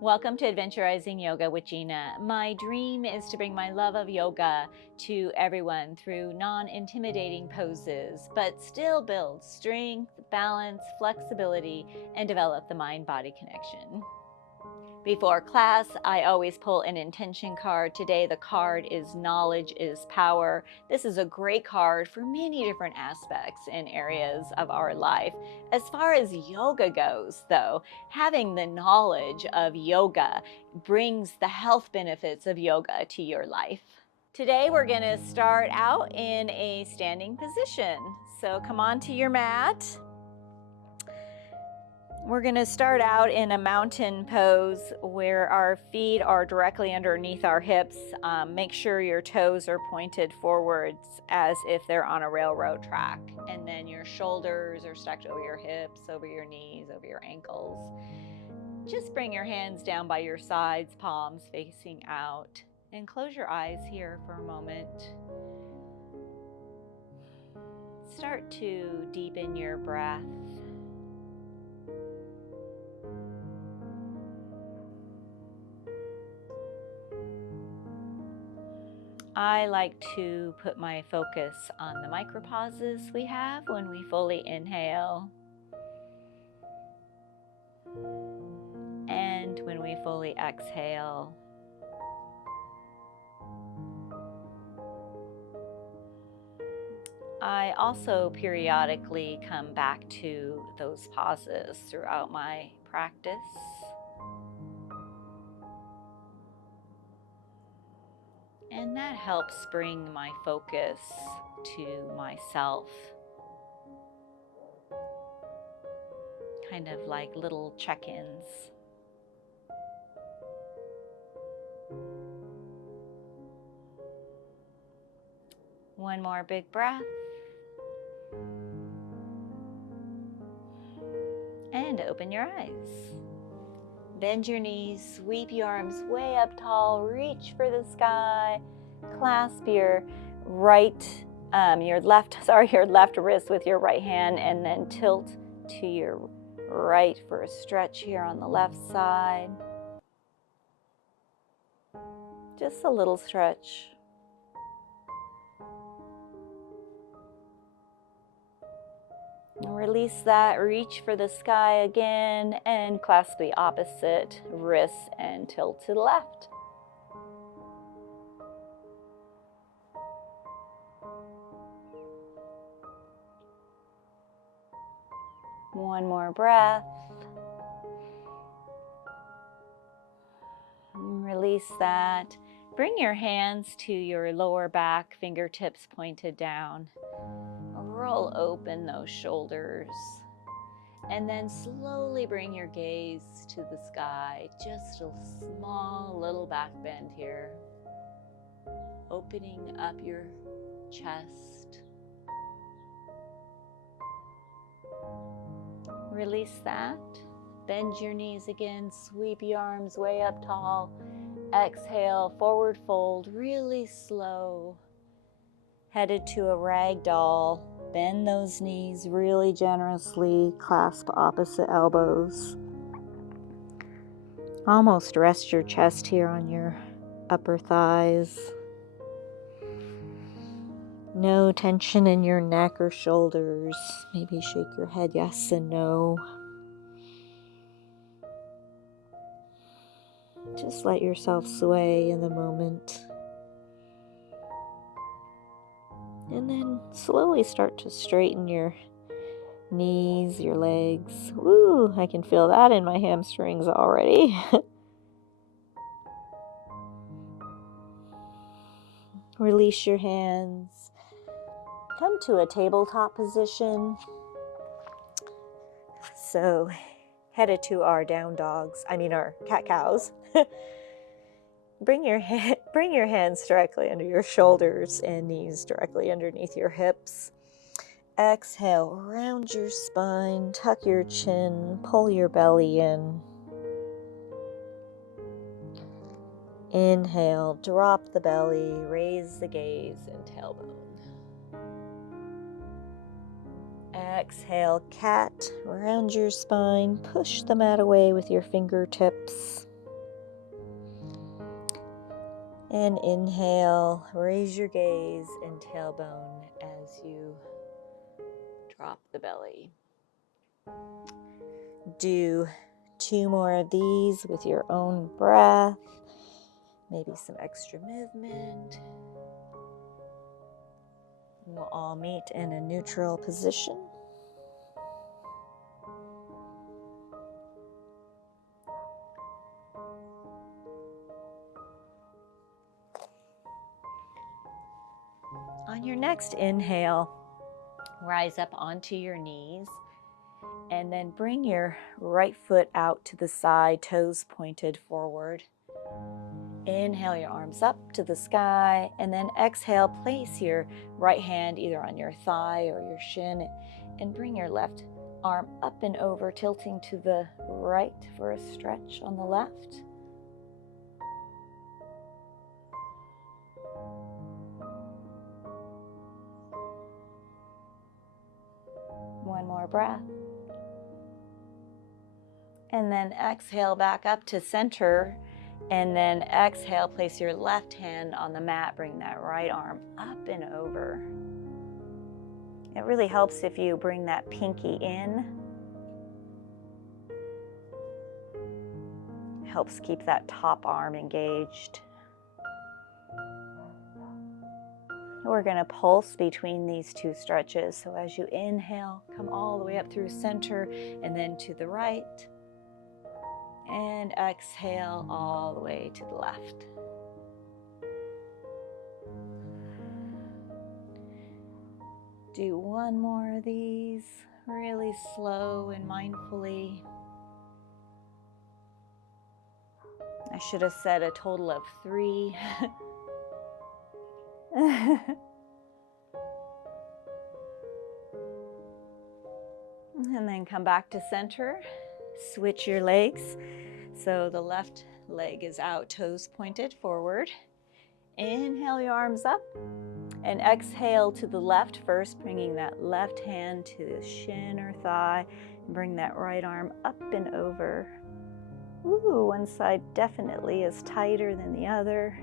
Welcome to Adventurizing Yoga with Gina. My dream is to bring my love of yoga to everyone through non-intimidating poses, but still build strength, balance, flexibility, and develop the mind-body connection. Before class, I always pull an intention card. Today, the card is Knowledge is Power. This is a great card for many different aspects and areas of our life. As far as yoga goes, though, having the knowledge of yoga brings the health benefits of yoga to your life. Today, we're going to start out in a standing position. So come onto your mat. We're going to start out in a mountain pose where our feet are directly underneath our hips. Make sure your toes are pointed forwards as if they're on a railroad track. And then your shoulders are stacked over your hips, over your knees, over your ankles. Just bring your hands down by your sides, palms facing out. And close your eyes here for a moment. Start to deepen your breath. I like to put my focus on the micropauses we have when we fully inhale and when we fully exhale. I also periodically come back to those pauses throughout my practice. And that helps bring my focus to myself. Kind of like little check-ins. One more big breath. And open your eyes. Bend your knees, sweep your arms way up tall, reach for the sky, clasp your left wrist with your right hand, and then tilt to your right for a stretch here on the left side. Just a little stretch. Release that, reach for the sky again, and clasp the opposite wrist and tilt to the left. One more breath. Release that. Bring your hands to your lower back, fingertips pointed down. Roll open those shoulders. And then slowly bring your gaze to the sky. Just a small little back bend here. Opening up your chest. Release that. Bend your knees again. Sweep your arms way up tall. Exhale, forward fold, really slow. Headed to a ragdoll. Bend those knees really generously. Clasp opposite elbows. Almost rest your chest here on your upper thighs. No tension in your neck or shoulders. Maybe shake your head yes and no. Just let yourself sway in the moment. And then slowly start to straighten your knees, your legs. Woo, I can feel that in my hamstrings already. Release your hands. Come to a tabletop position. So, headed to our down dogs, our cat-cows. Bring your hands directly under your shoulders and knees directly underneath your hips. Exhale, round your spine, tuck your chin, pull your belly in. Inhale, drop the belly, raise the gaze and tailbone. Exhale, cat, round your spine, push the mat away with your fingertips. And inhale, raise your gaze and tailbone as you drop the belly. Do 2 more of these with your own breath, maybe some extra movement. We'll all meet in a neutral position. On your next inhale, rise up onto your knees and then bring your right foot out to the side, toes pointed forward. Inhale your arms up to the sky, and then exhale, place your right hand either on your thigh or your shin and bring your left arm up and over, tilting to the right for a stretch on the left. One more breath. And then exhale back up to center. And then exhale, place your left hand on the mat, bring that right arm up and over. It really helps if you bring that pinky in. Helps keep that top arm engaged. We're going to pulse between these 2 stretches. So as you inhale, come all the way up through center and then to the right. And exhale all the way to the left. Do 1 more of these, really slow and mindfully. I should have said a total of 3. And then come back to center. Switch your legs. So the left leg is out, toes pointed forward. Inhale your arms up and exhale to the left first, bringing that left hand to the shin or thigh. And bring that right arm up and over. Ooh, one side definitely is tighter than the other.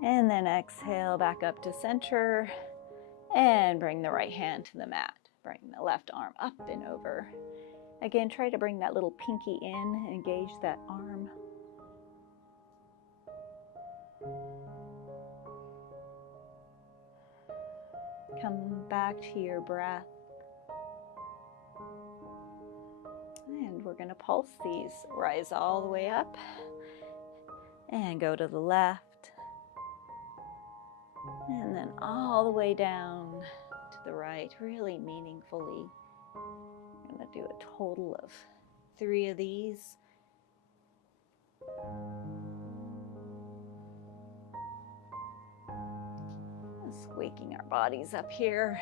And then exhale back up to center and bring the right hand to the mat. Bring the left arm up and over. Again, try to bring that little pinky in, engage that arm. Come back to your breath. And we're going to pulse these. Rise all the way up and go to the left. And then all the way down to the right, really meaningfully. I'm going to do a total of 3 of these. Just waking our bodies up here.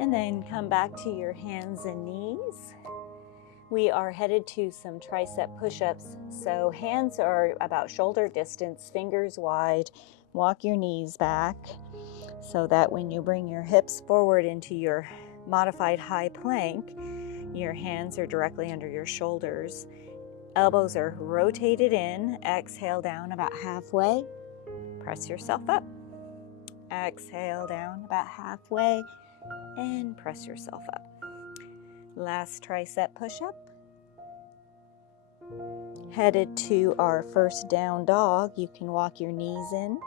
And then come back to your hands and knees. We are headed to some tricep push-ups. So hands are about shoulder distance, fingers wide. Walk your knees back so that when you bring your hips forward into your modified high plank, your hands are directly under your shoulders. Elbows are rotated in. Exhale down about halfway. Press yourself up. Exhale down about halfway. And press yourself up. Last tricep push-up. Headed to our first down dog. You can walk your knees in.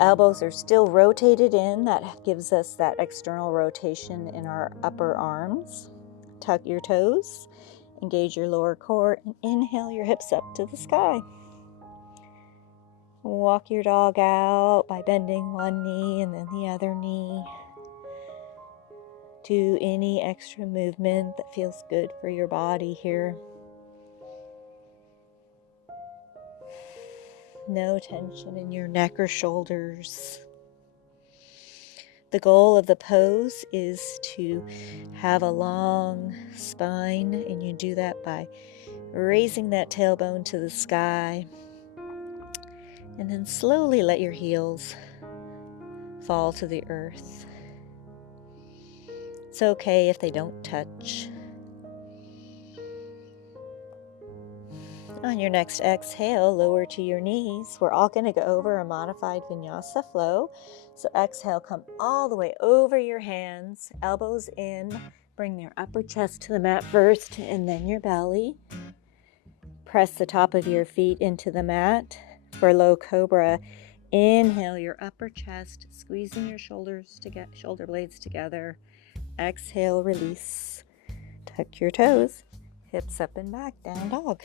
Elbows are still rotated in. That gives us that external rotation in our upper arms. Tuck your toes. Engage your lower core. And inhale your hips up to the sky. Walk your dog out by bending one knee and then the other knee. Do any extra movement that feels good for your body here. No tension in your neck or shoulders. The goal of the pose is to have a long spine, and you do that by raising that tailbone to the sky, and then slowly let your heels fall to the earth. It's okay if they don't touch. On your next exhale, lower to your knees. We're all going to go over a modified vinyasa flow. So exhale, come all the way over your hands, elbows in. Bring your upper chest to the mat first, and then your belly. Press the top of your feet into the mat. For low cobra, inhale your upper chest, squeezing your shoulder blades together. Exhale, release. Tuck your toes, hips up and back, down dog.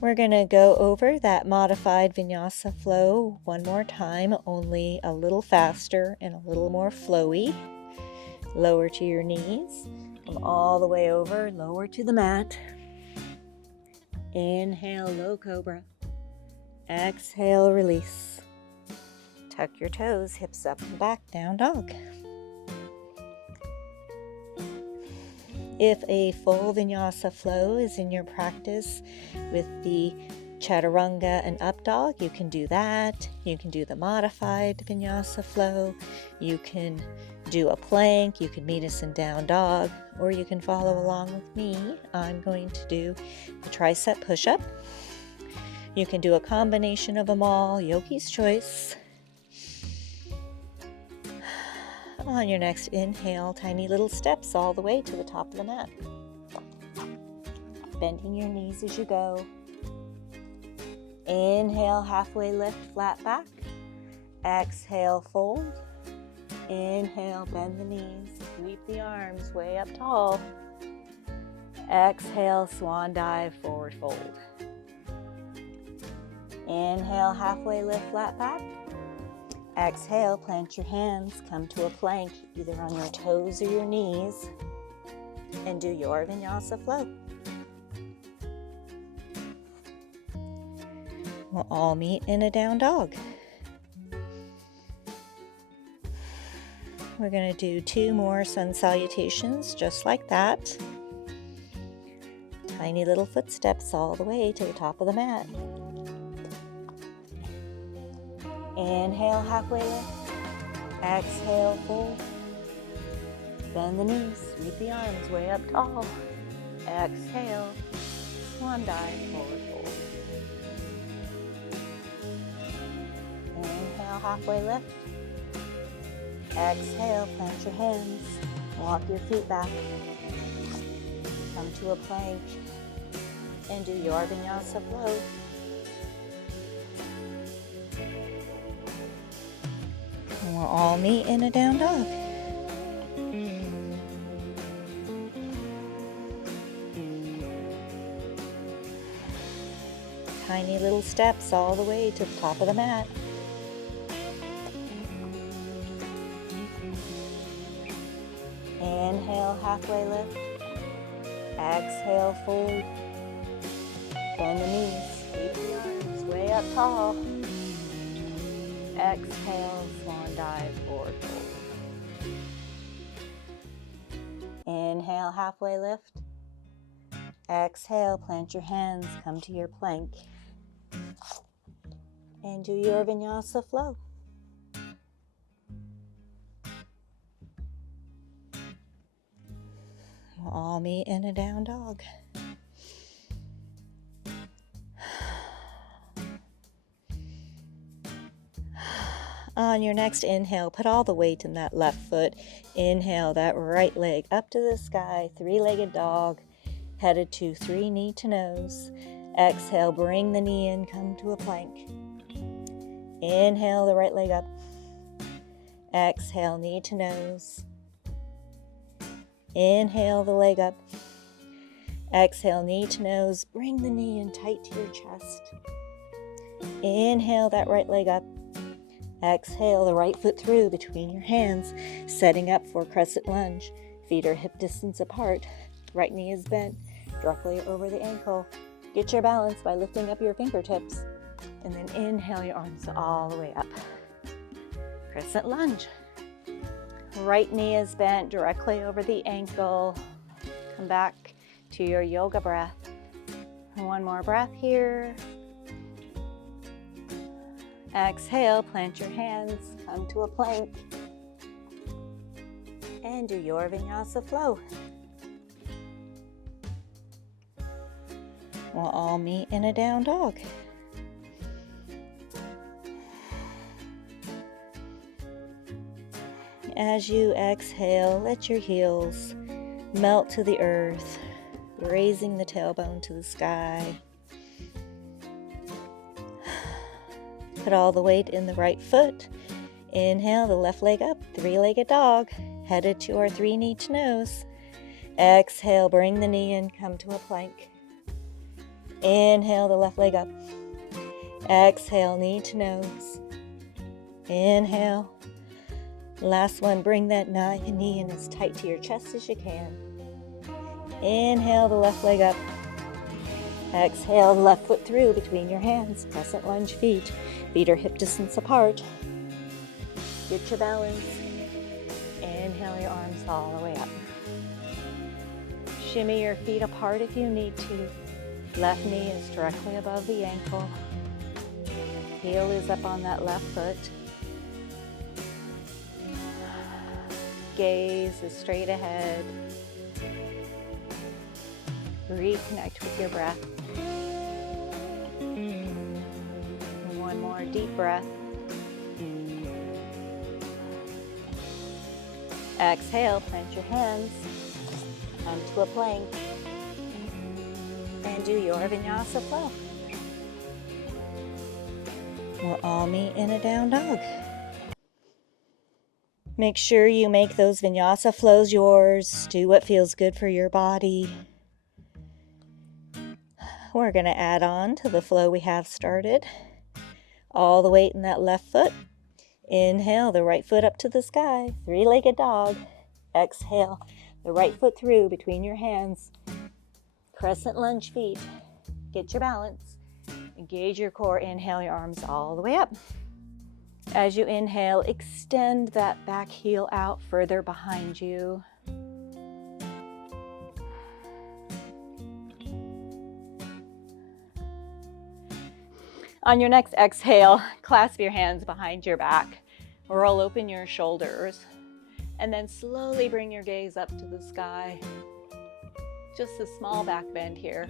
We're going to go over that modified vinyasa flow one more time, only a little faster and a little more flowy. Lower to your knees. Come all the way over, lower to the mat. Inhale, low cobra. Exhale, release. Tuck your toes, hips up and back, down dog. If a full vinyasa flow is in your practice with the chaturanga and up dog, you can do that. You can do the modified vinyasa flow. You can do a plank. You can meet us in down dog, or you can follow along with me. I'm going to do the tricep push-up. You can do a combination of them all, yogi's choice. On your next inhale, tiny little steps all the way to the top of the mat. Bending your knees as you go. Inhale, halfway lift, flat back. Exhale, fold. Inhale, bend the knees. Sweep the arms way up tall. Exhale, swan dive, forward fold. Inhale, halfway lift, flat back. Exhale, plant your hands, come to a plank, either on your toes or your knees, and do your vinyasa flow. We'll all meet in a down dog. We're going to do 2 more sun salutations, just like that. Tiny little footsteps all the way to the top of the mat. Inhale, halfway lift. Exhale, fold. Bend the knees, sweep the arms way up tall. Exhale, swan dive, forward fold. Inhale, halfway lift. Exhale, plant your hands. Walk your feet back. Come to a plank and do your vinyasa flow. And we'll all meet in a down dog. Tiny little steps all the way to the top of the mat. Inhale, halfway lift. Exhale, fold. Bend the knees, sweep the arms way up tall. Exhale, swan dive, forward fold. Inhale, halfway lift. Exhale, plant your hands, come to your plank. And do your vinyasa flow. We'll all meet in a down dog. On your next inhale, put all the weight in that left foot. Inhale that right leg up to the sky, 3-legged dog, headed to 3 knee to nose. Exhale, bring the knee in, come to a plank. Inhale the right leg up. Exhale, knee to nose. Inhale the leg up. Exhale, knee to nose. Bring the knee in tight to your chest. Inhale that right leg up. Exhale the right foot through between your hands, setting up for crescent lunge. Feet are hip distance apart. Right knee is bent directly over the ankle. Get your balance by lifting up your fingertips. And then inhale your arms all the way up. Crescent lunge. Right knee is bent directly over the ankle. Come back to your yoga breath. One more breath here. Exhale, plant your hands, come to a plank. And do your Vinyasa flow. We'll all meet in a down dog. As you exhale, let your heels melt to the earth, raising the tailbone to the sky. Put all the weight in the right foot. Inhale the left leg up, three-legged dog, headed to our three knee to nose. Exhale, bring the knee in, come to a plank. Inhale the left leg up. Exhale, knee to nose. Inhale. Last one, bring that knee in as tight to your chest as you can. Inhale the left leg up. Exhale, left foot through between your hands. Crescent lunge feet. Feet are hip distance apart. Get your balance. Inhale your arms all the way up. Shimmy your feet apart if you need to. Left knee is directly above the ankle. Heel is up on that left foot. Gaze is straight ahead. Reconnect with your breath. One more deep breath. Exhale, plant your hands onto a plank and do your Vinyasa flow. We'll all meet in a down dog. Make sure you make those Vinyasa flows yours. Do what feels good for your body. We're going to add on to the flow we have started. All the weight in that left foot. Inhale, the right foot up to the sky. Three-legged dog. Exhale, the right foot through between your hands. Crescent lunge feet. Get your balance. Engage your core. Inhale your arms all the way up. As you inhale, extend that back heel out further behind you. On your next exhale, clasp your hands behind your back. Roll open your shoulders. And then slowly bring your gaze up to the sky. Just a small back bend here.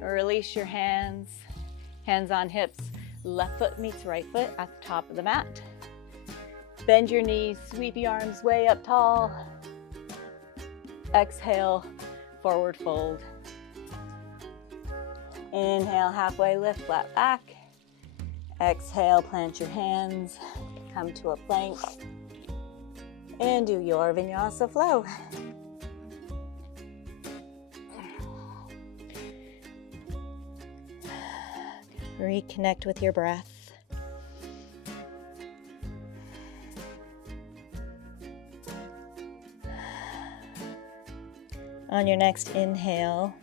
Release your hands, hands on hips. Left foot meets right foot at the top of the mat. Bend your knees, sweep your arms way up tall. Exhale, forward fold. Inhale, halfway lift, flat back. Exhale, plant your hands, come to a plank, and do your Vinyasa flow. Reconnect with your breath. On your next inhale,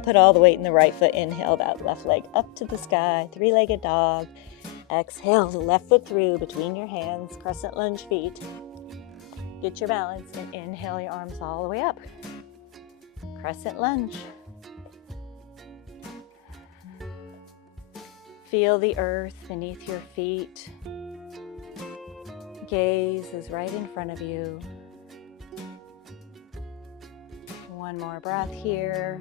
put all the weight in the right foot. Inhale that left leg up to the sky, three-legged dog. Exhale the left foot through between your hands, crescent lunge feet. Get your balance and inhale your arms all the way up. Crescent lunge. Feel the earth beneath your feet. Gaze is right in front of you. One more breath here.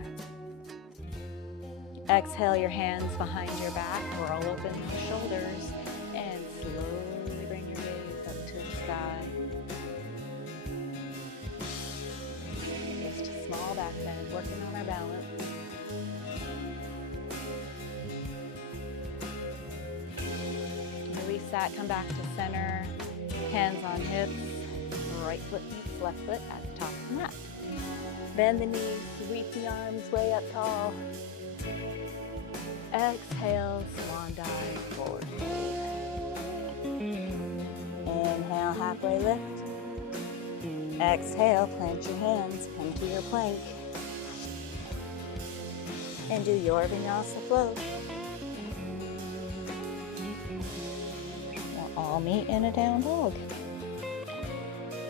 Exhale your hands behind your back, roll open your shoulders, and slowly bring your gaze up to the sky. Just a small back bend, working on our balance. Release that, come back to center, hands on hips, right foot meets left foot at the top of the mat. Bend the knees, sweep the arms way up tall. Exhale, swan dive, forward fold. Inhale, halfway lift. Exhale, plant your hands, come to your plank. And do your Vinyasa flow. We'll all meet in a down dog.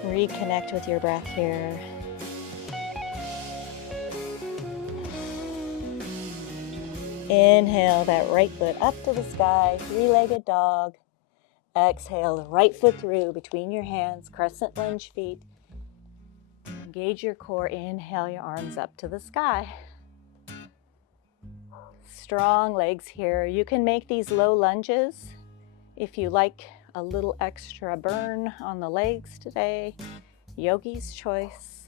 Reconnect with your breath here. Inhale that right foot up to the sky, three-legged dog. Exhale the right foot through between your hands, crescent lunge feet. Engage your core, inhale your arms up to the sky. Strong legs here. You can make these low lunges if you like a little extra burn on the legs today. Yogi's choice.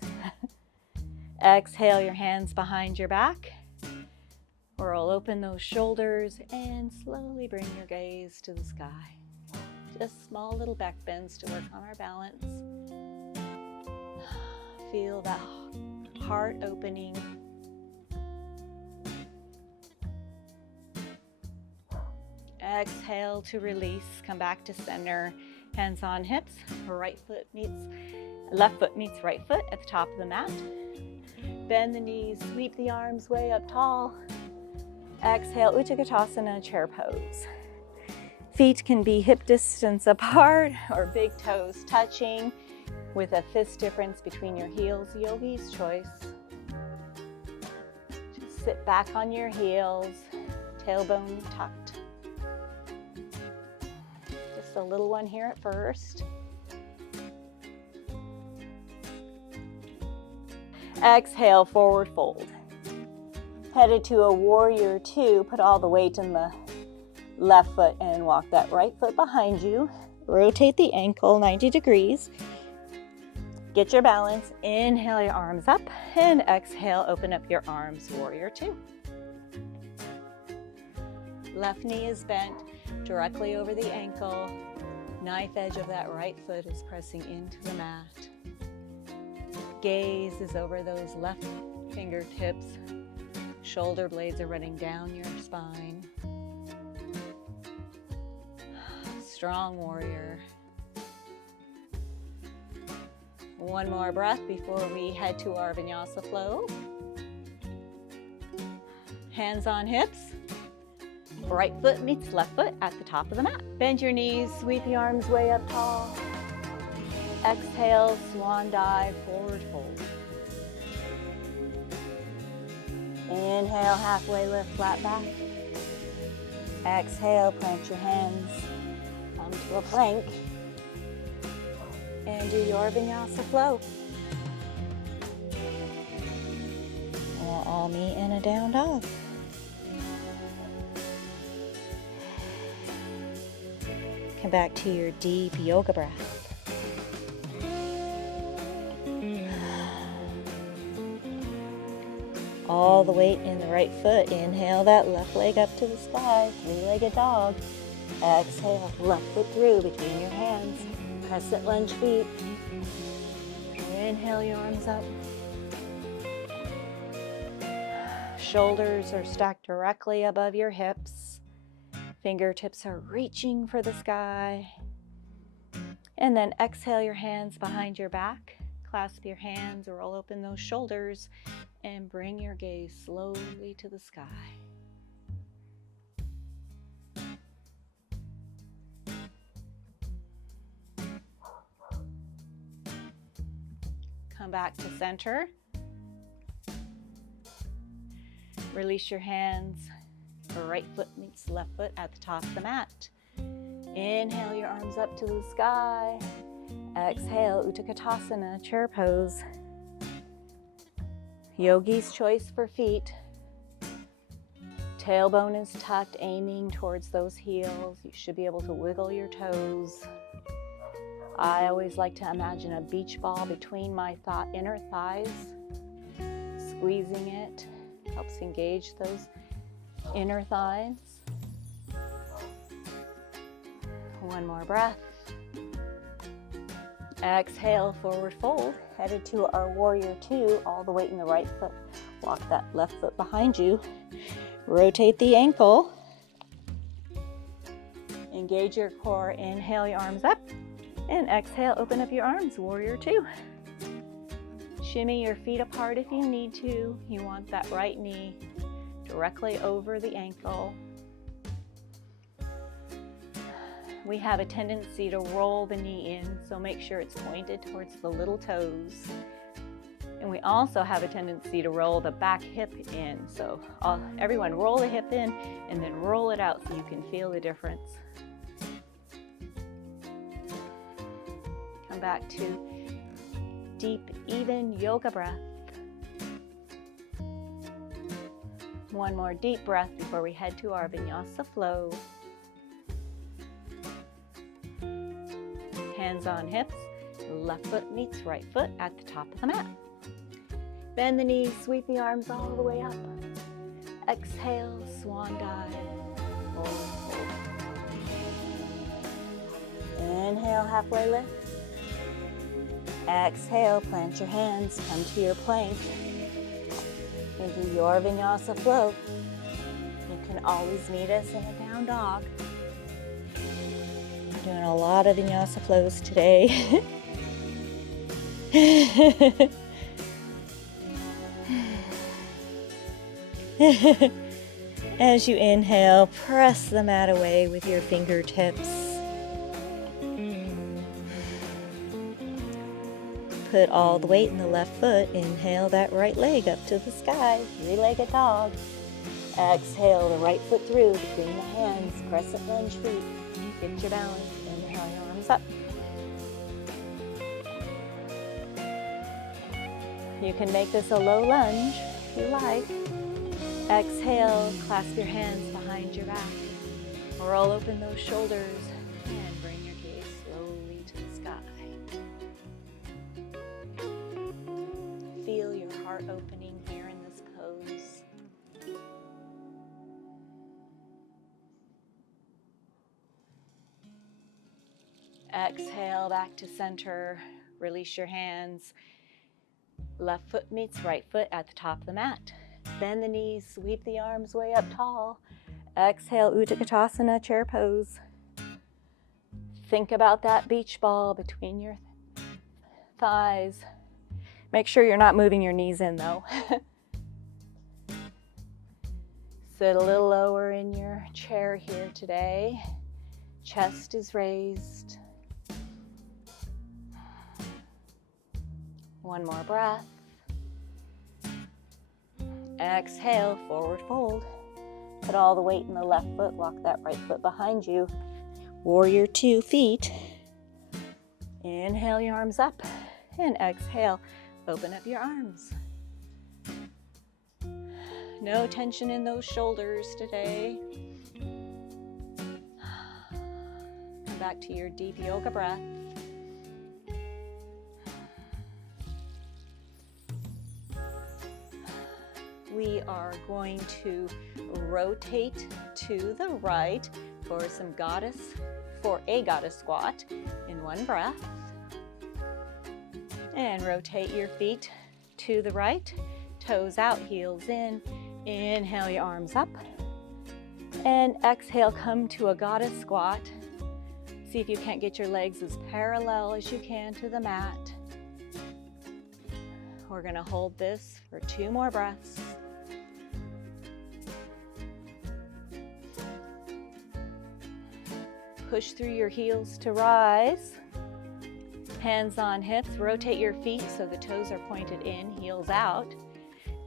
Exhale your hands behind your back. Roll open those shoulders and slowly bring your gaze to the sky. Just small little back bends to work on our balance. Feel that heart opening. Exhale to release. Come back to center. Hands on hips. Left foot meets right foot at the top of the mat. Bend the knees. Sweep the arms way up tall. Exhale, Utkatasana, chair pose. Feet can be hip distance apart or big toes touching with a fist difference between your heels. Yogi's choice. Just sit back on your heels, tailbone tucked. Just a little one here at first. Exhale, forward fold. Headed to a warrior two, put all the weight in the left foot and walk that right foot behind you. Rotate the ankle 90 degrees. Get your balance. Inhale your arms up and exhale, open up your arms, warrior two. Left knee is bent directly over the ankle. Knife edge of that right foot is pressing into the mat. Gaze is over those left fingertips. Shoulder blades are running down your spine. Strong warrior. One more breath before we head to our Vinyasa flow. Hands on hips. Right foot meets left foot at the top of the mat. Bend your knees, sweep the arms way up tall. Exhale, swan dive, forward fold. Inhale, halfway lift, flat back. Exhale, plant your hands onto a plank. And do your Vinyasa flow. We'll all meet in a down dog. Come back to your deep yoga breath. All the weight in the right foot. Inhale that left leg up to the sky, three-legged dog. Exhale, left foot through between your hands. Crescent lunge feet. Inhale your arms up. Shoulders are stacked directly above your hips. Fingertips are reaching for the sky. And then exhale your hands behind your back. Clasp your hands, roll open those shoulders, and bring your gaze slowly to the sky. Come back to center. Release your hands. Right foot meets left foot at the top of the mat. Inhale your arms up to the sky. Exhale, Utkatasana, chair pose. Yogi's choice for feet. Tailbone is tucked, aiming towards those heels. You should be able to wiggle your toes. I always like to imagine a beach ball between my inner thighs. Squeezing it helps engage those inner thighs. One more breath. Exhale, forward fold. Headed to our warrior two, all the weight in the right foot. Walk that left foot behind you. Rotate the ankle. Engage your core. Inhale your arms up. And exhale, open up your arms, warrior two. Shimmy your feet apart if you need to. You want that right knee directly over the ankle. We have a tendency to roll the knee in, so make sure it's pointed towards the little toes. And we also have a tendency to roll the back hip in. So everyone roll the hip in and then roll it out so you can feel the difference. Come back to deep, even yoga breath. One more deep breath before we head to our Vinyasa flow. Hands on hips, left foot meets right foot at the top of the mat. Bend the knees, sweep the arms all the way up. Exhale, swan dive. Hold, hold. Inhale, halfway lift. Exhale, plant your hands, come to your plank. Into your Vinyasa flow. You can always meet us in a down dog. We're doing a lot of Vinyasa flows today. As you inhale, press the mat away with your fingertips. Put all the weight in the left foot. Inhale that right leg up to the sky, three-legged dog. Exhale the right foot through between the hands, crescent lunge feet. Get your balance. Inhale your arms up. You can make this a low lunge if you like. Exhale, clasp your hands behind your back. Roll open those shoulders and bring your gaze slowly to the sky. Feel your heart opening here in this pose. Exhale back to center. Release your hands. Left foot meets right foot at the top of the mat. Bend the knees, sweep the arms way up tall. Exhale, Utkatasana, chair pose. Think about that beach ball between your thighs. Make sure you're not moving your knees in though. Sit a little lower in your chair here today. Chest is raised. One more breath. Exhale, forward fold. Put all the weight in the left foot, walk that right foot behind you. Warrior 2 feet. Inhale your arms up and exhale, open up your arms. No tension in those shoulders today. Come back to your deep yoga breath. We are going to rotate to the right for a goddess squat in one breath. And rotate your feet to the right, toes out, heels in. Inhale your arms up. And exhale, come to a goddess squat. See if you can't get your legs as parallel as you can to the mat. We're going to hold this for 2 more breaths. Push through your heels to rise. Hands on hips, rotate your feet so the toes are pointed in, heels out.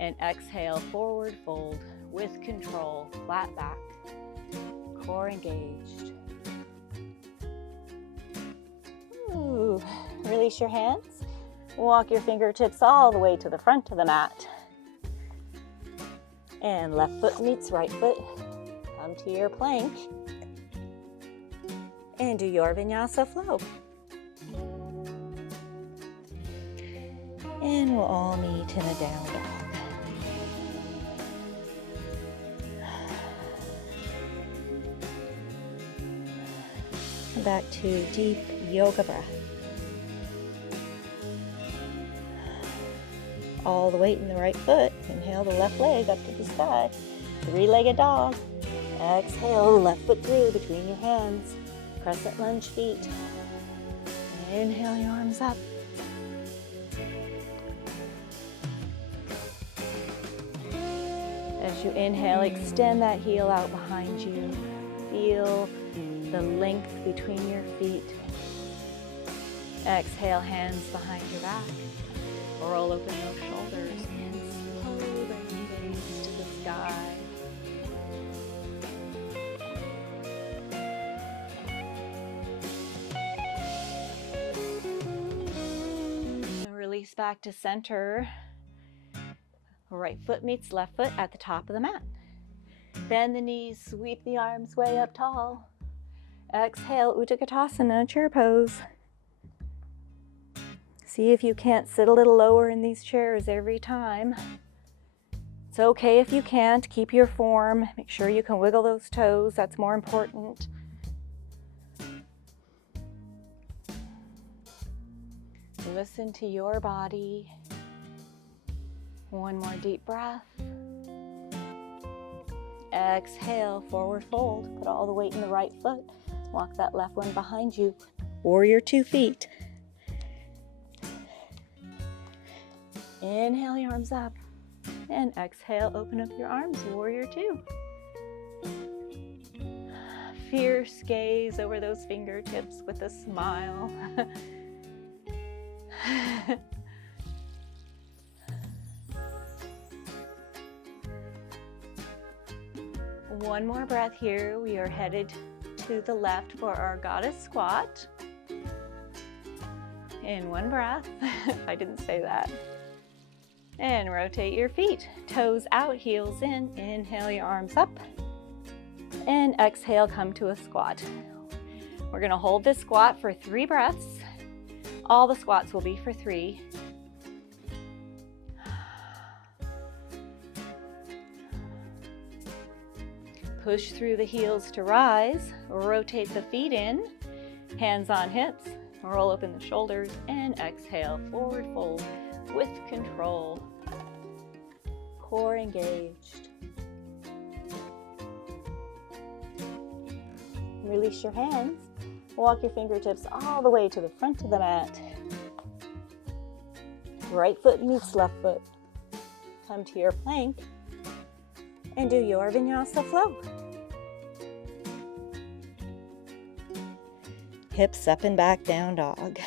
And exhale, forward fold with control, flat back, core engaged. Ooh. Release your hands. Walk your fingertips all the way to the front of the mat. And left foot meets right foot. Come to your plank. And do your Vinyasa flow. And we'll all meet in a down dog. Come back to deep yoga breath. All the weight in the right foot. Inhale the left leg up to the sky. Three-legged dog. Exhale, left foot through between your hands. Crescent lunge feet. Inhale your arms up. As you inhale, extend that heel out behind you. Feel the length between your feet. Exhale, hands behind your back. Roll open those shoulders and slowly bring your gaze to the sky. Release back to center. Right foot meets left foot at the top of the mat. Bend the knees, sweep the arms way up tall. Exhale, Utkatasana, chair pose. See if you can't sit a little lower in these chairs every time. It's okay if you can't. Keep your form. Make sure you can wiggle those toes. That's more important. Listen to your body. One more deep breath. Exhale, forward fold. Put all the weight in the right foot. Walk that left one behind you. Warrior 2 feet. Inhale your arms up. And exhale, open up your arms, warrior 2. Fierce gaze over those fingertips with a smile. One more breath here. We are headed to the left for our goddess squat. In one breath, if I didn't say that. And rotate your feet. Toes out, heels in. Inhale your arms up. And exhale, come to a squat. We're going to hold this squat for 3 breaths. All the squats will be for 3. Push through the heels to rise. Rotate the feet in. Hands on hips. Roll open the shoulders and exhale, forward fold with control. Core engaged. Release your hands. Walk your fingertips all the way to the front of the mat. Right foot meets left foot. Come to your plank and do your Vinyasa flow. Hips up and back, down dog.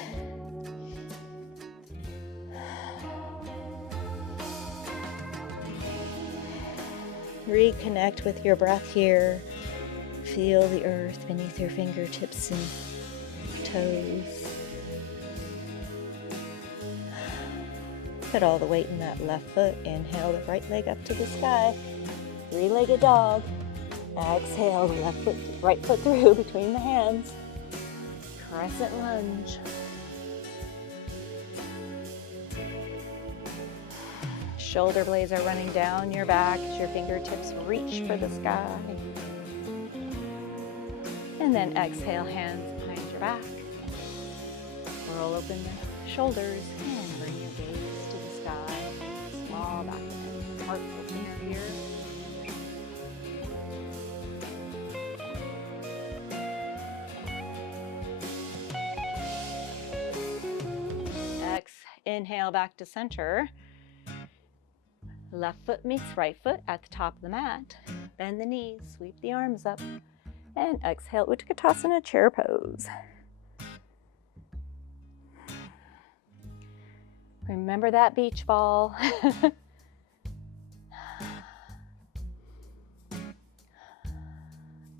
Reconnect with your breath here. Feel the earth beneath your fingertips and toes. Put all the weight in that left foot. Inhale the right leg up to the sky. 3-legged dog. Exhale the left foot, right foot through between the hands. Crescent lunge. Shoulder blades are running down your back as your fingertips reach for the sky. And then exhale, hands behind your back. Roll open the shoulders and bring your gaze to the sky. Small back bend. Heart open here. Inhale back to center. Left foot meets right foot at the top of the mat. Bend the knees, sweep the arms up, and exhale, Utkatasana, chair pose. Remember that beach ball.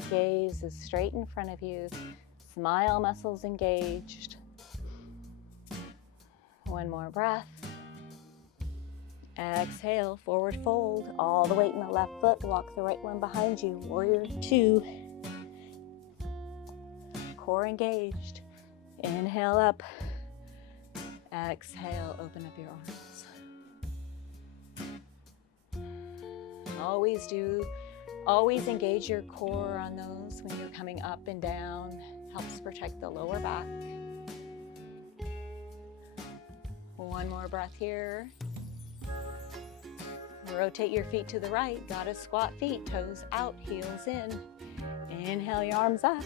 Gaze is straight in front of you. Smile muscles engaged. One more breath. Exhale, forward fold. All the weight in the left foot. Walk the right one behind you. Warrior 2. Core engaged. Inhale up. Exhale, open up your arms. Always engage your core on those when you're coming up and down. Helps protect the lower back. One more breath here. Rotate your feet to the right. Goddess squat feet, toes out, heels in. Inhale your arms up.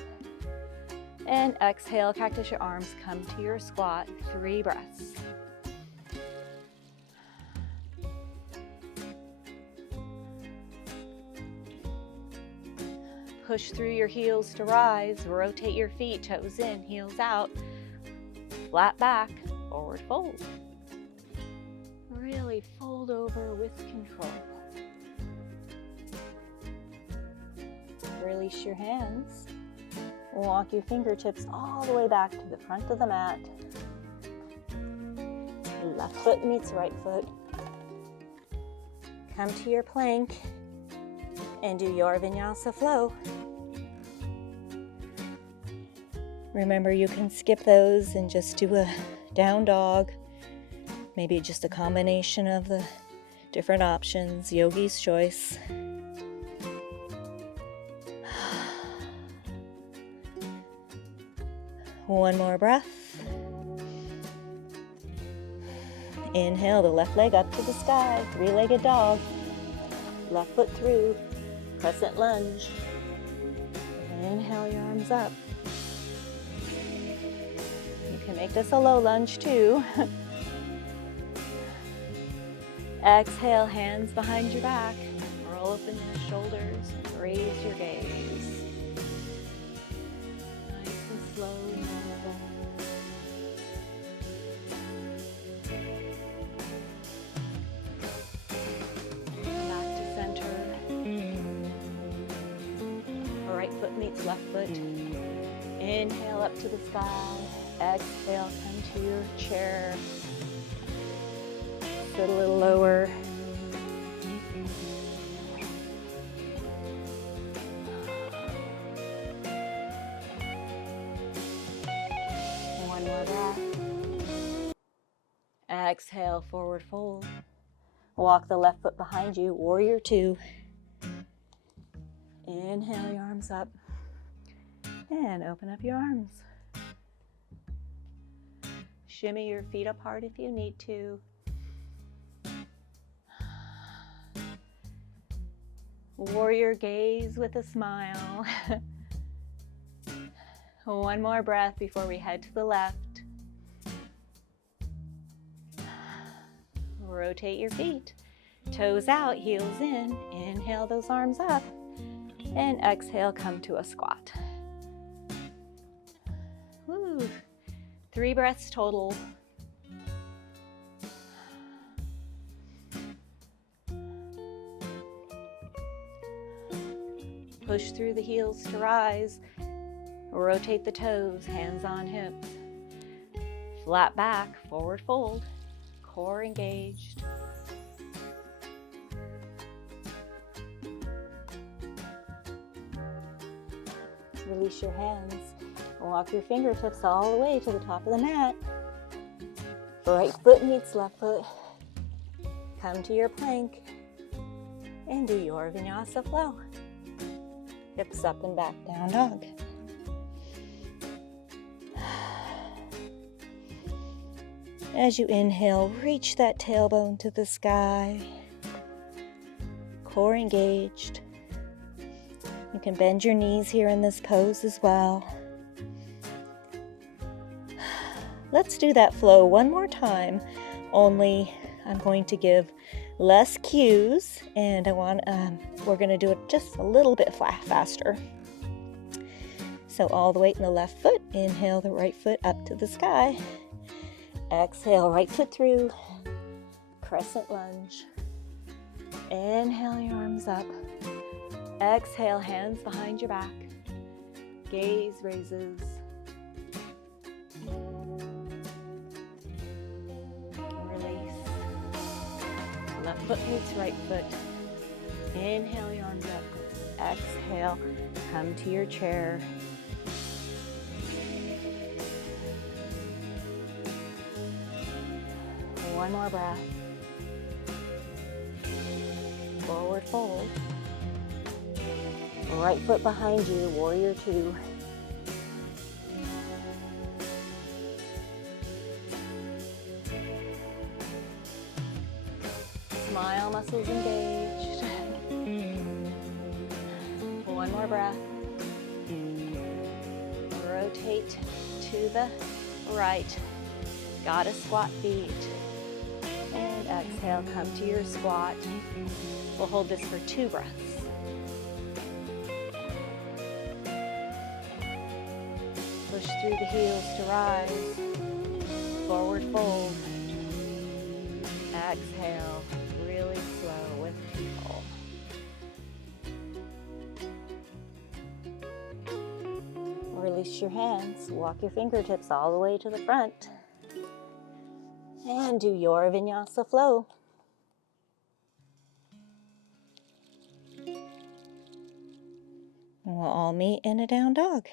And exhale, cactus your arms, come to your squat. 3 breaths. Push through your heels to rise. Rotate your feet, toes in, heels out. Flat back, forward fold. Really fold over with control. Release your hands. Walk your fingertips all the way back to the front of the mat. Left foot meets right foot. Come to your plank and do your Vinyasa flow. Remember, you can skip those and just do a down dog. Maybe just a combination of the different options, yogi's choice. One more breath. Inhale the left leg up to the sky, three-legged dog. Left foot through, crescent lunge. Inhale your arms up. You can make this a low lunge too. Exhale, hands behind your back. Roll open the shoulders, raise your gaze. Nice and slow. Back to center. Right foot meets left foot. Inhale up to the sky. Exhale, come to your chair. Sit a little lower. One more breath. Exhale, forward fold. Walk the left foot behind you, warrior two. Inhale your arms up and open up your arms. Shimmy your feet apart if you need to. Warrior gaze with a smile. One more breath before we head to the left. Rotate your feet. Toes out, heels in. Inhale those arms up. And exhale, come to a squat. Woo. 3 breaths total. Push through the heels to rise. Rotate the toes, hands on hips. Flat back, forward fold. Core engaged. Release your hands. Walk your fingertips all the way to the top of the mat. Right foot meets left foot. Come to your plank and do your Vinyasa flow. Hips up and back, down dog. As you inhale, reach that tailbone to the sky. Core engaged. You can bend your knees here in this pose as well. Let's do that flow one more time, only I'm going to give less cues, and we're going to do it just a little bit faster. So all the weight in the left foot. Inhale the right foot up to the sky. Exhale, right foot through. Crescent lunge. Inhale your arms up. Exhale, hands behind your back. Gaze raises. Release. Left foot meets right foot. Inhale your arms up. Exhale, come to your chair. One more breath. Forward fold. Right foot behind you, warrior two. Smile muscles engaged. One more breath. Rotate to the right. Gotta squat feet. And exhale, come to your squat. We'll hold this for 2 breaths. Push through the heels to rise. Forward fold. Exhale, really slow with people. Release your hands. Walk your fingertips all the way to the front. And do your Vinyasa flow. We'll all meet in a down dog.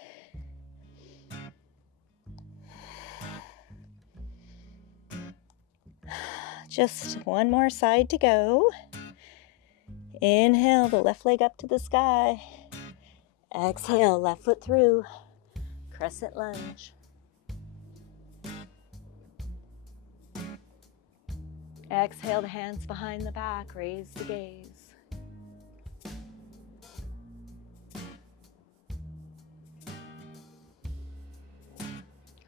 Just one more side to go. Inhale the left leg up to the sky. Exhale, left foot through. Crescent lunge. Exhale the hands behind the back. Raise the gaze.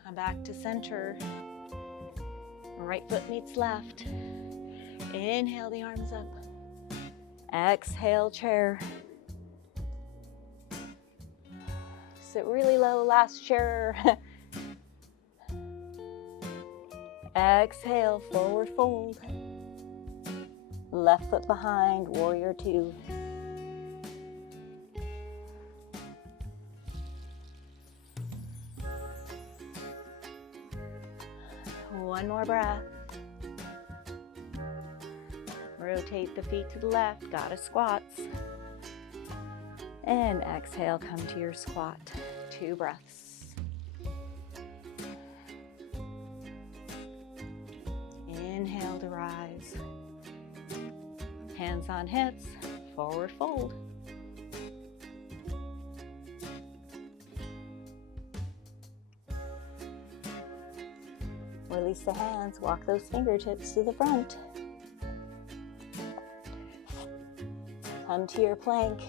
Come back to center. Right foot meets left. Inhale the arms up. Exhale, chair. Sit really low, last chair. Exhale, forward fold. Left foot behind, warrior two. One more breath. Rotate the feet to the left, goddess squats. And exhale, come to your squat. 2 breaths. Inhale to rise. Hands on hips, forward fold. Release the hands, walk those fingertips to the front. Come to your plank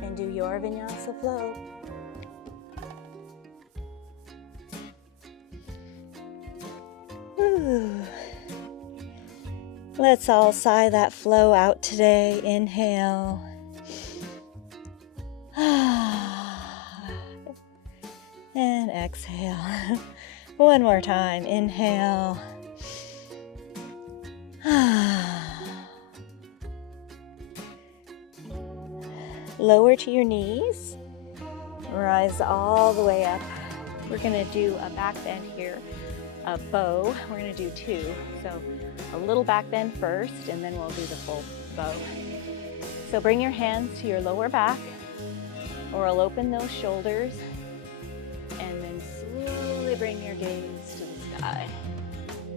and do your Vinyasa flow. Whew. Let's all sigh that flow out today. Inhale. And exhale. One more time. Inhale. Lower to your knees. Rise all the way up. We're going to do a back bend here, a bow. We're going to do 2. So a little back bend first, and then we'll do the full bow. So bring your hands to your lower back, or I'll open those shoulders, and then slowly bring your gaze to the sky.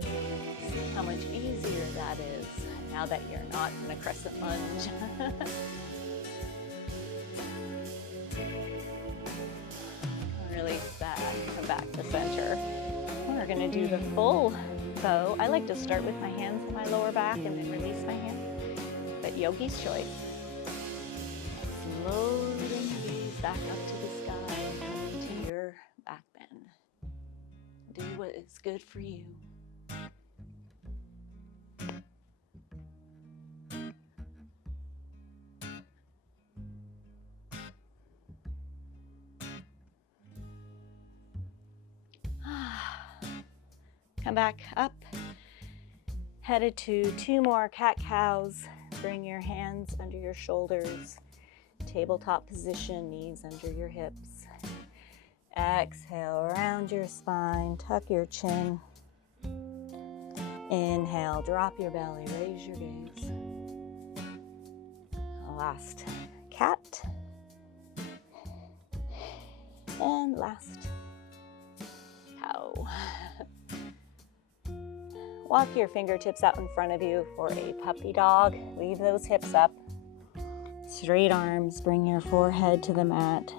See how much easier that is now that you're not in a crescent lunge. Release that, come back to center. We're going to do the full bow. I like to start with my hands on my lower back and then release my hand, but yogi's choice. Slowly bring the gaze back up to the sky and come into your back bend. Do what is good for you. Come back up, headed to 2 more cat-cows. Bring your hands under your shoulders, tabletop position, knees under your hips. Exhale, round your spine, tuck your chin. Inhale, drop your belly, raise your gaze. Last cat. And last cow. Walk your fingertips out in front of you for a puppy dog. Leave those hips up. Straight arms, bring your forehead to the mat.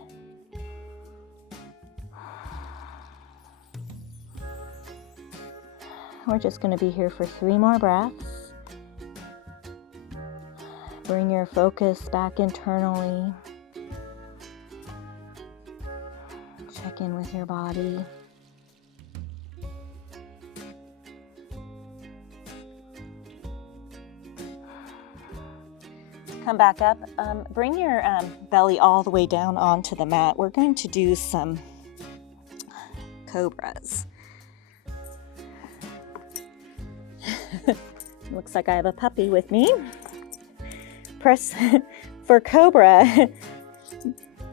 We're just going to be here for 3 more breaths. Bring your focus back internally. Check in with your body. Come back up. Bring your belly all the way down onto the mat. We're going to do some cobras. Looks like I have a puppy with me. Press for cobra.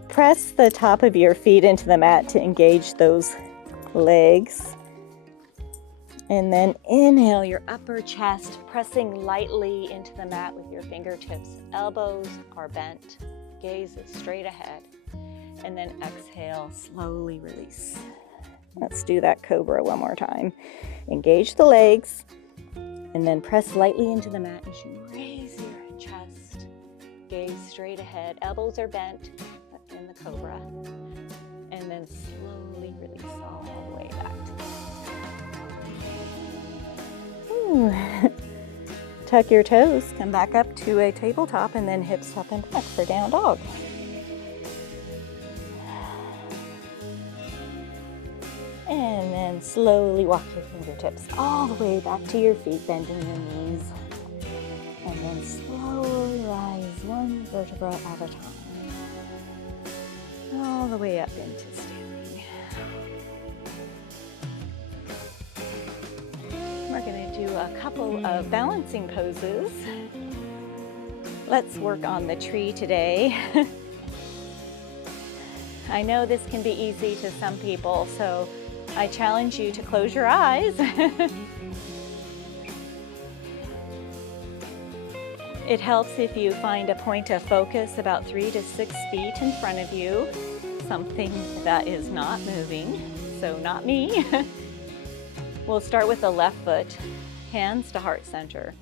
Press the top of your feet into the mat to engage those legs. And then inhale your upper chest, pressing lightly into the mat with your fingertips. Elbows are bent, gaze is straight ahead. And then exhale, slowly release. Let's do that cobra one more time. Engage the legs, and then press lightly into the mat as you raise your chest. Gaze straight ahead, elbows are bent in the cobra. And then slowly release all the way back to the Tuck your toes, come back up to a tabletop, and then hips up and back for down dog. And then slowly walk your fingertips all the way back to your feet, bending your knees. And then slowly rise one vertebra at a time. All the way up into standing. We're going to do a couple of balancing poses. Let's work on the tree today. I know this can be easy to some people, so I challenge you to close your eyes. It helps if you find a point of focus about 3 to 6 feet in front of you, something that is not moving, so not me. We'll start with the left foot, hands to heart center.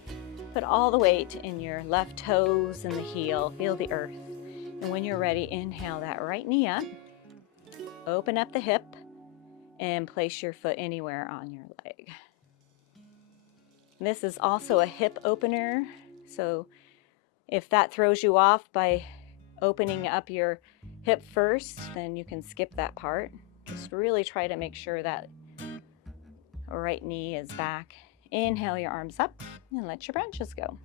Put all the weight in your left toes and the heel. Feel the earth. And when you're ready, inhale that right knee up. Open up the hip and place your foot anywhere on your leg. This is also a hip opener. So if that throws you off by opening up your hip first, then you can skip that part. Just really try to make sure that right knee is back. Inhale your arms up and let your branches go.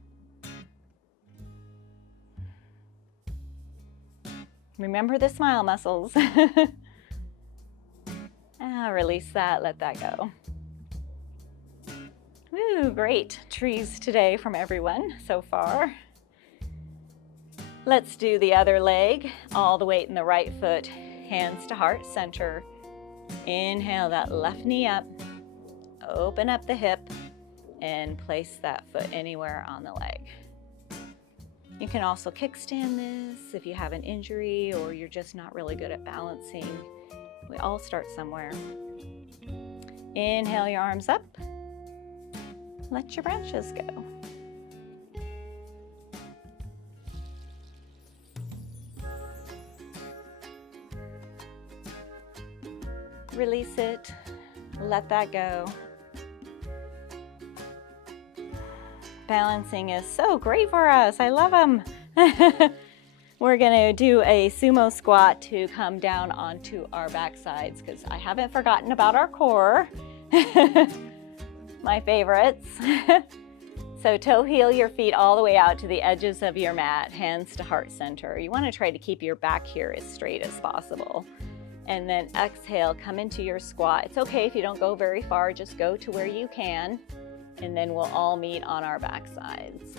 Remember the smile muscles. Release that, let that go. Woo, great trees today from everyone so far. Let's do the other leg. All the weight in the right foot, hands to heart center. Inhale that left knee up. Open up the hip and place that foot anywhere on the leg. You can also kickstand this if you have an injury or you're just not really good at balancing. We all start somewhere. Inhale your arms up. Let your branches go. Release it. Let that go. Balancing is so great for us. I love them. We're going to do a sumo squat to come down onto our back sides because I haven't forgotten about our core. My favorites. So toe heel your feet all the way out to the edges of your mat, hands to heart center. You want to try to keep your back here as straight as possible. And then exhale, come into your squat. It's okay if you don't go very far, just go to where you can. And then we'll all meet on our back sides.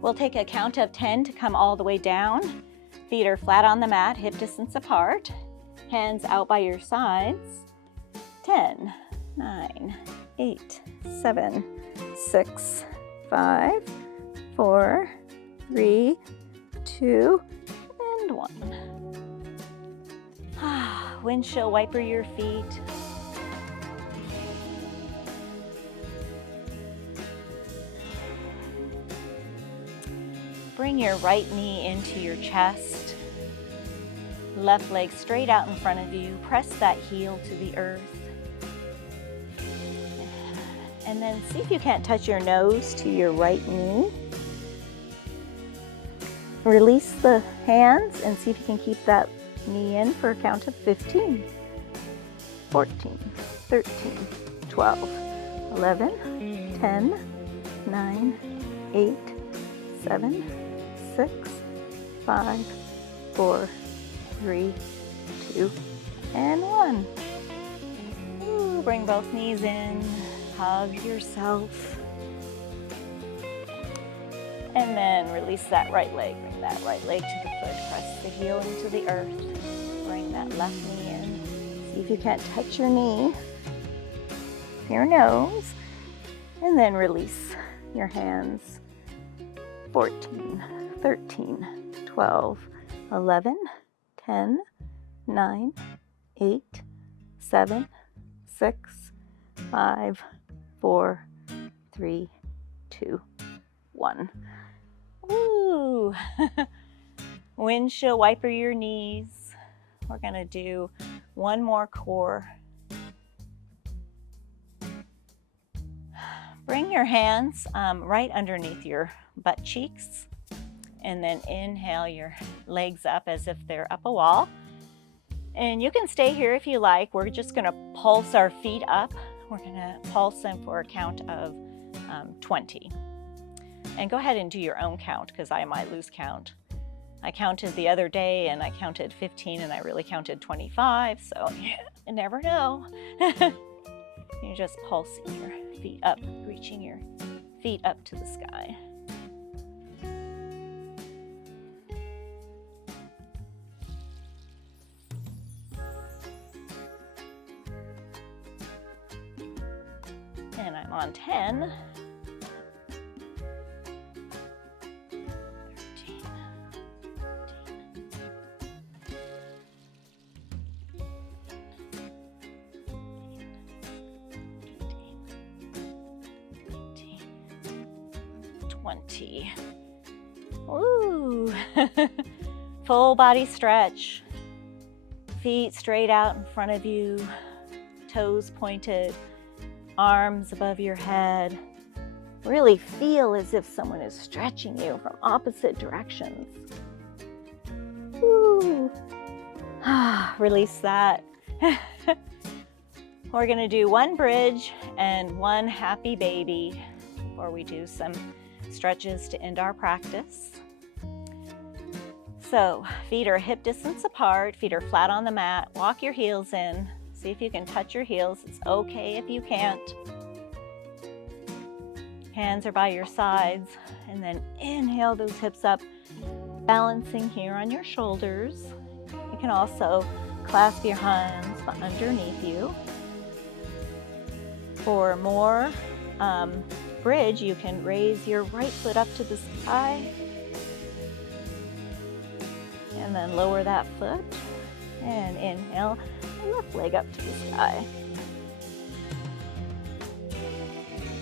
We'll take a count of 10 to come all the way down. Feet are flat on the mat, hip distance apart. Hands out by your sides. 10, 9, 8, 7, 6, 5, 4, 3, 2, and 1. Windshield wiper your feet. Bring your right knee into your chest. Left leg straight out in front of you. Press that heel to the earth. And then see if you can't touch your nose to your right knee. Release the hands and see if you can keep that knee in for a count of 15, 14, 13, 12, 11, 10, 9, 8, 7, 6, 5, 4, 3, 2, and 1. Ooh, bring both knees in, hug yourself. And then release that right leg. Bring that right leg to the foot. Press the heel into the earth. Bring that left knee in. See if you can't touch your knee with your nose. And then release your hands. 14, 13, 12, 11, 10, 9, 8, 7, 6, 5, 4, 3, 2, 1. Ooh. Windshield wiper your knees. We're going to do one more core. Bring your hands right underneath your butt cheeks, and then inhale your legs up as if they're up a wall. And you can stay here if you like. We're just going to pulse our feet up. We're going to pulse them for a count of 20. And go ahead and do your own count, because I might lose count. I counted the other day and I counted 15 and I really counted 25, so you never know. You're just pulsing your feet up, reaching your feet up to the sky. And I'm on 10. 20. Ooh. Full body stretch. Feet straight out in front of you. Toes pointed. Arms above your head. Really feel as if someone is stretching you from opposite directions. Ooh. Release that. We're going to do one bridge and one happy baby before we do some stretches to end our practice. So feet are hip distance apart, feet are flat on the mat. Walk your heels in. See if you can touch your heels. It's okay if you can't. Hands are by your sides, and then inhale those hips up, balancing here on your shoulders. You can also clasp your hands underneath you. For more bridge, you can raise your right foot up to the sky and then lower that foot and inhale the left leg up to the sky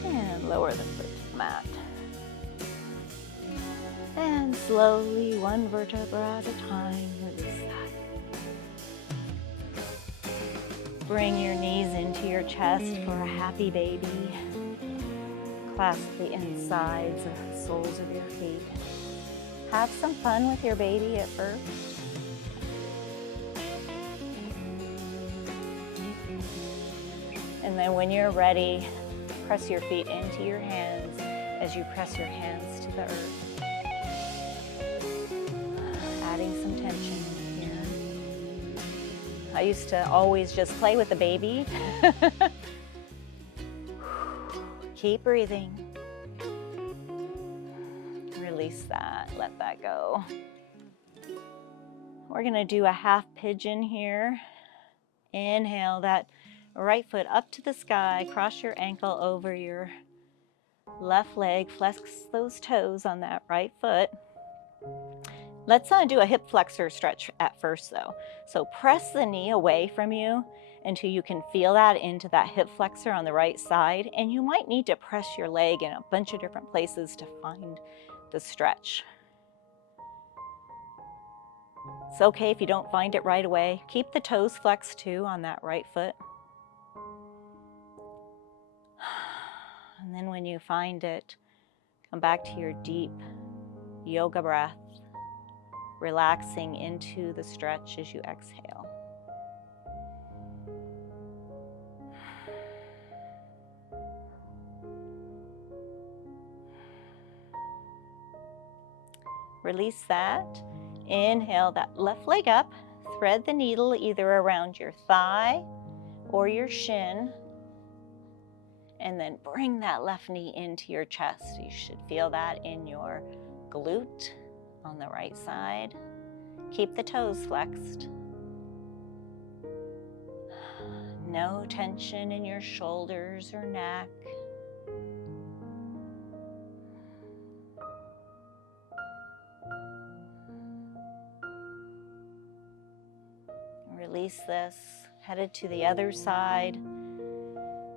and lower the foot to the mat. And slowly, one vertebra at a time, release that. Bring your knees into your chest for a happy baby. Clasp the insides of the soles of your feet. Have some fun with your baby at first. And then when you're ready, press your feet into your hands as you press your hands to the earth. Adding some tension here. I used to always just play with the baby. Keep breathing. Release that, let that go. We're gonna do a half pigeon here. Inhale that right foot up to the sky, cross your ankle over your left leg, flex those toes on that right foot. Let's do a hip flexor stretch at first though. So press the knee away from you until you can feel that into that hip flexor on the right side. And you might need to press your leg in a bunch of different places to find the stretch. It's okay if you don't find it right away. Keep the toes flexed too on that right foot. And then when you find it, come back to your deep yoga breath, relaxing into the stretch as you exhale. Release that. Inhale that left leg up. Thread the needle either around your thigh or your shin. And then bring that left knee into your chest. You should feel that in your glute on the right side. Keep the toes flexed. No tension in your shoulders or neck. Release this. Headed to the other side.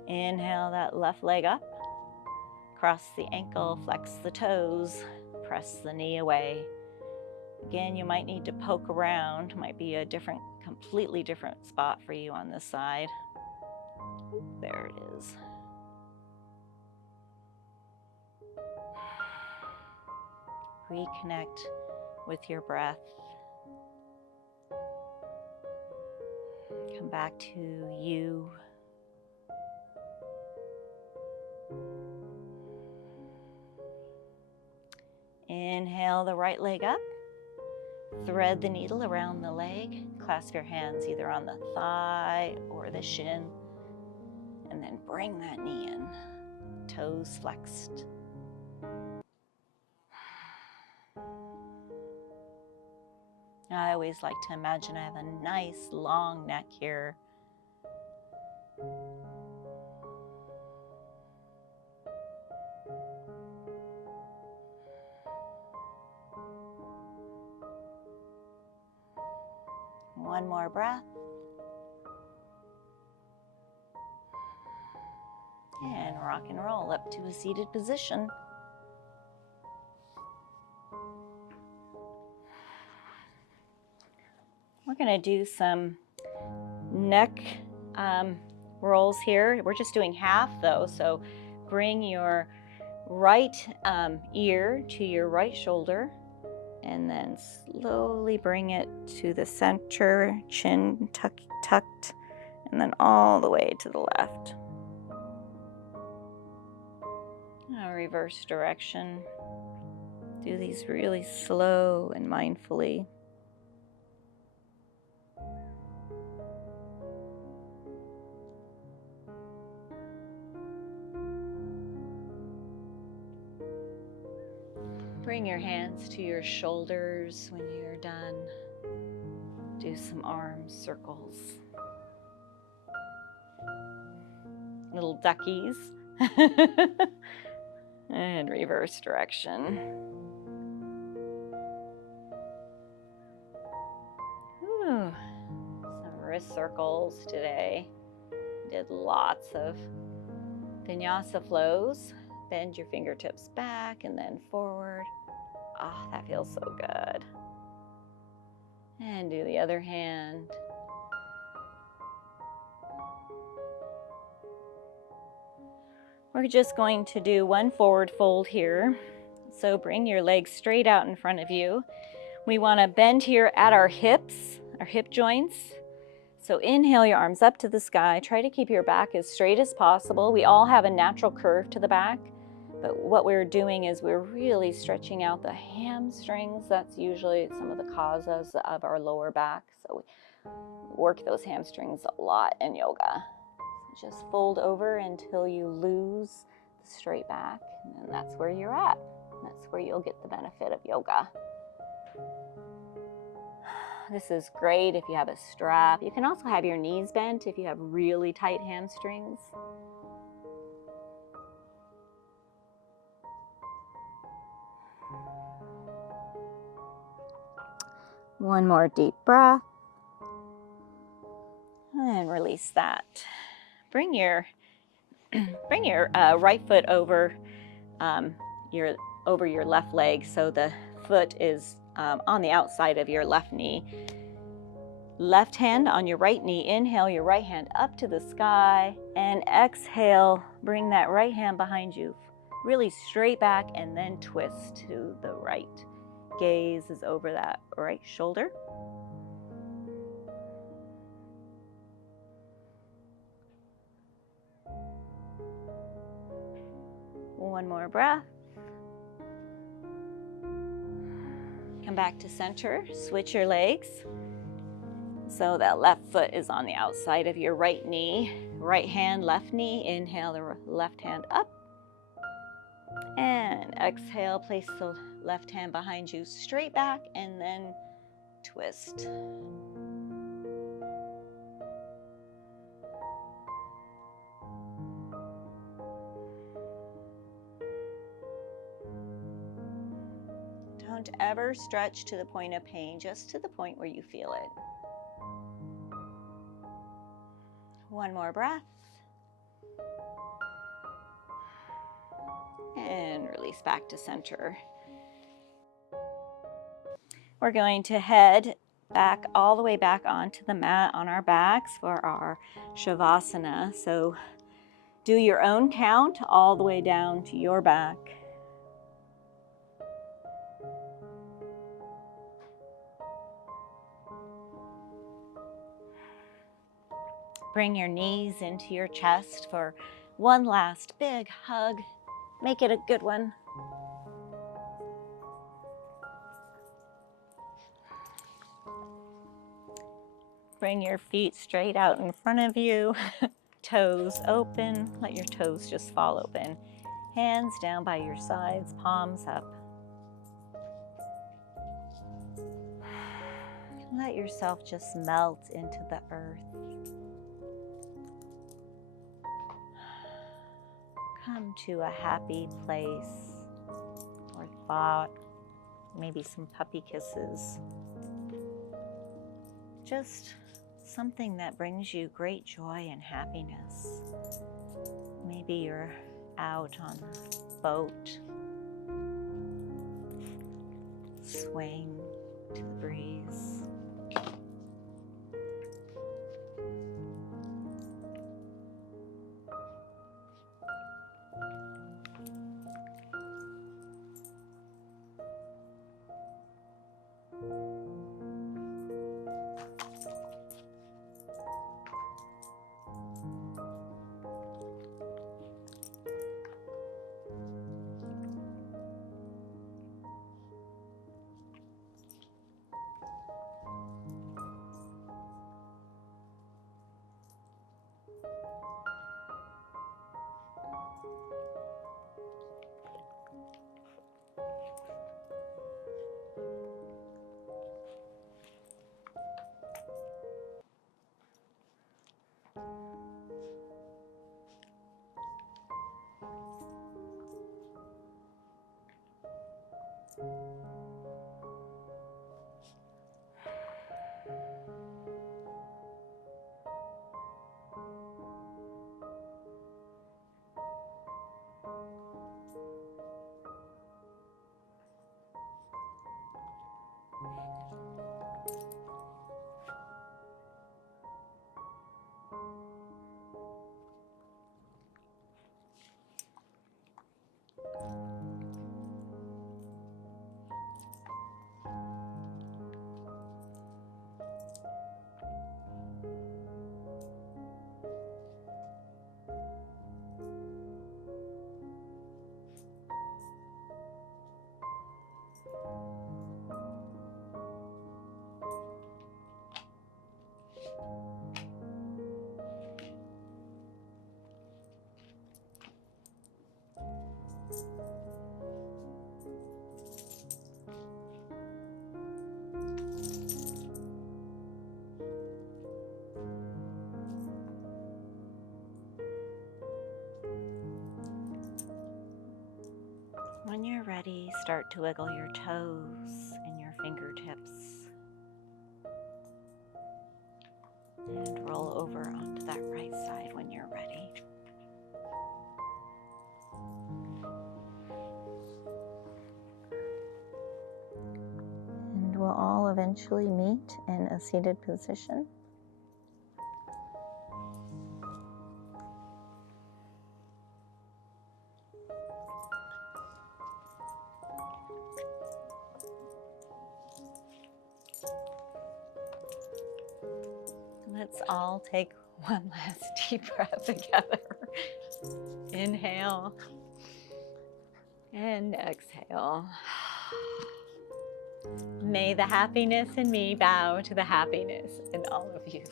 Inhale that left leg up. Cross the ankle, flex the toes, press the knee away. Again, you might need to poke around. Might be a completely different spot for you on this side. There it is. Reconnect with your breath. Come back to you. Inhale the right leg up. Thread the needle around the leg. Clasp your hands either on the thigh or the shin. And then bring that knee in. Toes flexed. I always like to imagine I have a nice long neck here. One more breath. And rock and roll up to a seated position. We're going to do some neck rolls here. We're just doing half though, so bring your right ear to your right shoulder and then slowly bring it to the center, chin tucked, and then all the way to the left. Reverse direction. Do these really slow and mindfully. Bring your hands to your shoulders when you're done. Do some arm circles. Little duckies. And reverse direction. Ooh, some wrist circles today. Did lots of Vinyasa flows. Bend your fingertips back and then forward. Ah, that feels so good. And do the other hand. We're just going to do one forward fold here. So bring your legs straight out in front of you. We want to bend here at our hips, our hip joints. So inhale your arms up to the sky. Try to keep your back as straight as possible. We all have a natural curve to the back, but what we're doing is we're really stretching out the hamstrings. That's usually some of the causes of our lower back. So we work those hamstrings a lot in yoga. Just fold over until you lose the straight back, and then that's where you're at. That's where you'll get the benefit of yoga. This is great if you have a strap. You can also have your knees bent if you have really tight hamstrings. One more deep breath. And release that. Bring your right foot over your left leg, so the foot is on the outside of your left knee. Left hand on your right knee. Inhale your right hand up to the sky, and exhale, bring that right hand behind you, really straight back, and then twist to the right. Gaze is over that right shoulder. One more breath. Come back to center, switch your legs. So that left foot is on the outside of your right knee. Right hand, left knee. Inhale the left hand up. And exhale, place the left hand behind you, straight back, and then twist. Don't ever stretch to the point of pain, just to the point where you feel it. One more breath. And release back to center. We're going to head back all the way back onto the mat on our backs for our Savasana. So do your own count all the way down to your back. Bring your knees into your chest for one last big hug. Make it a good one. Bring your feet straight out in front of you. Toes open. Let your toes just fall open. Hands down by your sides, palms up. Let yourself just melt into the earth. Come to a happy place or thought, maybe some puppy kisses. Just something that brings you great joy and happiness. Maybe you're out on a boat, swaying to the breeze. When you're ready, start to wiggle your toes and your fingertips. And roll over onto that right side when you're ready. And we'll all eventually meet in a seated position. Let's all take one last deep breath together. Inhale and exhale. May the happiness in me bow to the happiness in all of you.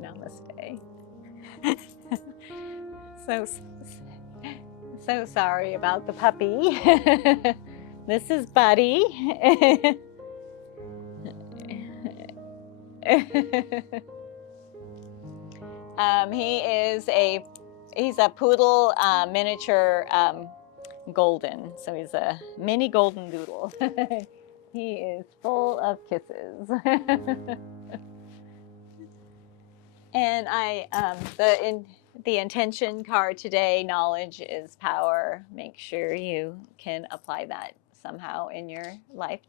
Namaste. So sorry about the puppy. This is Buddy. He's a poodle miniature golden. So he's a mini golden doodle. He is full of kisses. And the intention card today, knowledge is power. Make sure you can apply that somehow in your life